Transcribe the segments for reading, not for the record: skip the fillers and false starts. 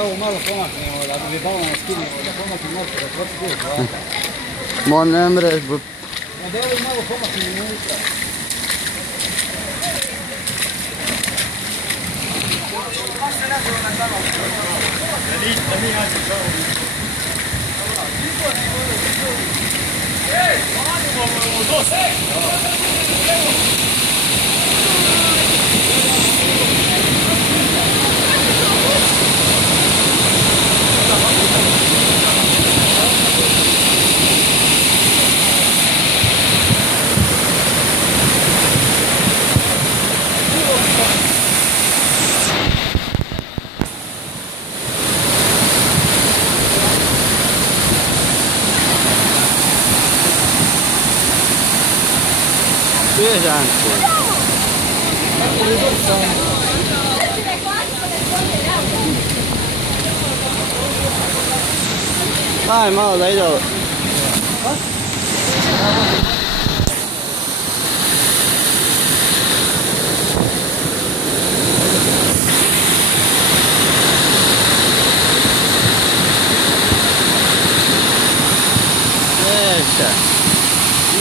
evo malo pomaknemo, da bi balon skinimo, da pomaknemo motor, da proći ovako. Ma ne mreš, bro. Da evo malo pomaknemo unutra. Beijanco. Daj malo da ide.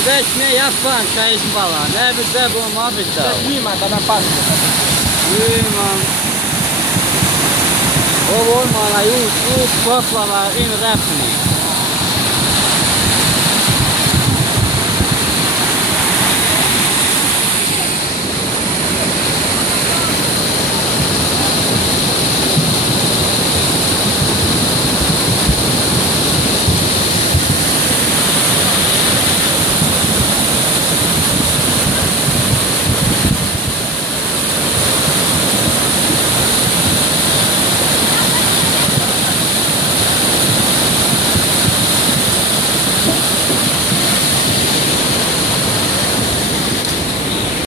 Već me Japanka izbala, ne bi trebalo mobitel. Sad ima da nam pasne. Imam. Ovo ima na YouTube, poplava in repni.